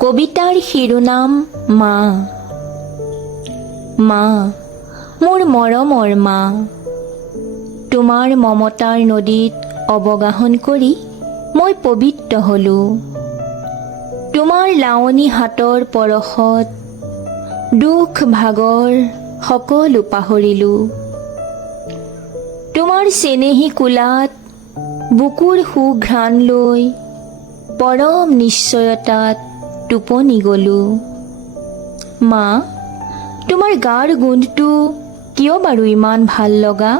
কবিতাৰ শিৰোনাম মা। মা, মোৰ মৰমৰ মা, তোমাৰ মমতাৰ নদীত অৱগাহন কৰি মই পবিত্ৰ হলোঁ। তোমাৰ লাৱনী হাতৰ পৰশত দুখ ভাগৰ সকলো পাহৰিলোঁ। তোমাৰ চেনেহী কোলাত বুকুৰ সুঘ্ৰাণ লৈ পৰম নিশ্চয়তাত টোপনি গলোঁ। মা, তোমাৰ গাৰ গোন্ধটো কিয় বাৰু ইমান ভাল লগা?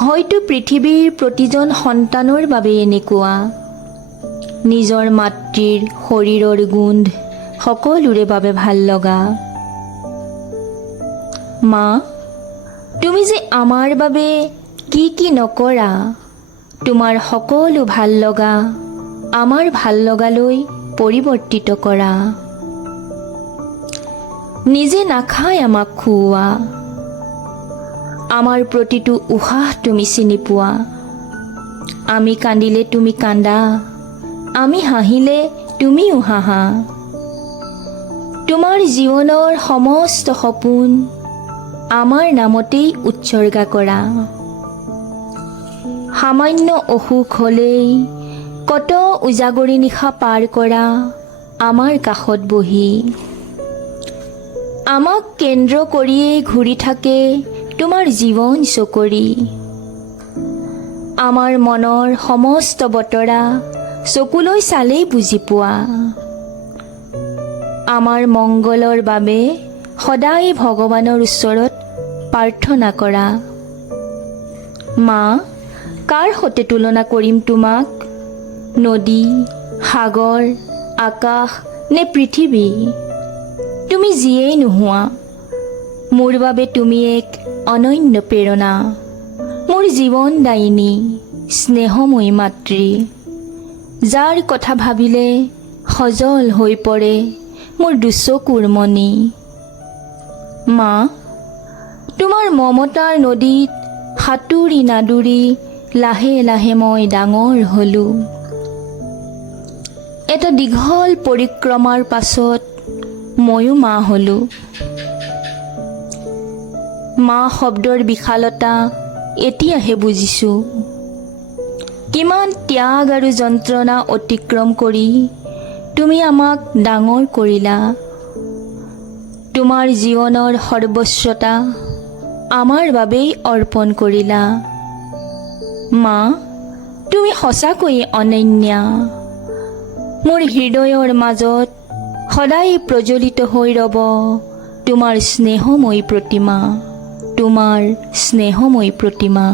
হয়তো পৃথিৱীৰ প্ৰতিজন সন্তানৰ বাবে এনেকুৱা। নিজৰ মাতৃৰ শৰীৰৰ গোন্ধ সকলোৰে বাবে ভাল লগা। মা, তুমি যে আমাৰ বাবে কি কি নকৰা, তোমাৰ সকলো ভাল লগা আমাৰ ভাল লগালৈ পৰিৱৰ্তিত কৰা। নিজে নাখাই আমাক খুওৱা, আমাৰ প্ৰতিটো উশাহ তুমি চিনি পোৱা। আমি কান্দিলে তুমি কান্দা, আমি হাঁহিলে তুমিও হাঁহা। তোমাৰ জীৱনৰ সমস্ত সপোন আমাৰ নামতেই উৎসৰ্গা কৰা। সামান্য অসুখ হ'লেই কত উজাগৰি নিশা পাৰ কৰা আমাৰ কাষত বহি। আমাক কেন্দ্ৰ কৰিয়েই ঘূৰি থাকে তোমাৰ জীৱন চকৰি। আমাৰ মনৰ সমস্ত বতৰা চকুলৈ চালেই বুজি পোৱা। আমাৰ মংগলৰ বাবে সদায় ভগৱানৰ ওচৰত প্ৰাৰ্থনা কৰা। মা, কাৰ সৈতে তুলনা কৰিম তোমাক? নদী, সাগৰ, আকাশ নে পৃথিৱী? তুমি যিয়েই নোহোৱা, মোৰ বাবে তুমি এক অনন্য প্ৰেৰণা। মোৰ জীৱনদায়িনী স্নেহময়ী মাতৃ, যাৰ কথা ভাবিলে সজল হৈ পৰে মোৰ দুচকুৰ মণি। মা, তোমাৰ মমতাৰ নদীত সাঁতুৰি নাদুৰি লাহে লাহে মই ডাঙৰ হ'লোঁ। এটা দীঘল পৰিক্ৰমাৰ পাছত ময়ো মা হ'লোঁ। মা শব্দৰ বিশালতা এতিয়াহে বুজিছোঁ। কিমান ত্যাগ আৰু যন্ত্ৰণা অতিক্ৰম কৰি তুমি আমাক ডাঙৰ কৰিলা। তোমাৰ জীৱনৰ সৰ্বস্বতা আমাৰ বাবেই অৰ্পণ কৰিলা। মা, তুমি সঁচাকৈয়ে অনন্যা। মোৰ হৃদয়ৰ মাজত সদায় প্ৰজ্বলিত হৈ ৰ'ব তোমাৰ স্নেহময়ী প্ৰতিমা, তোমাৰ স্নেহময়ী প্ৰতিমা।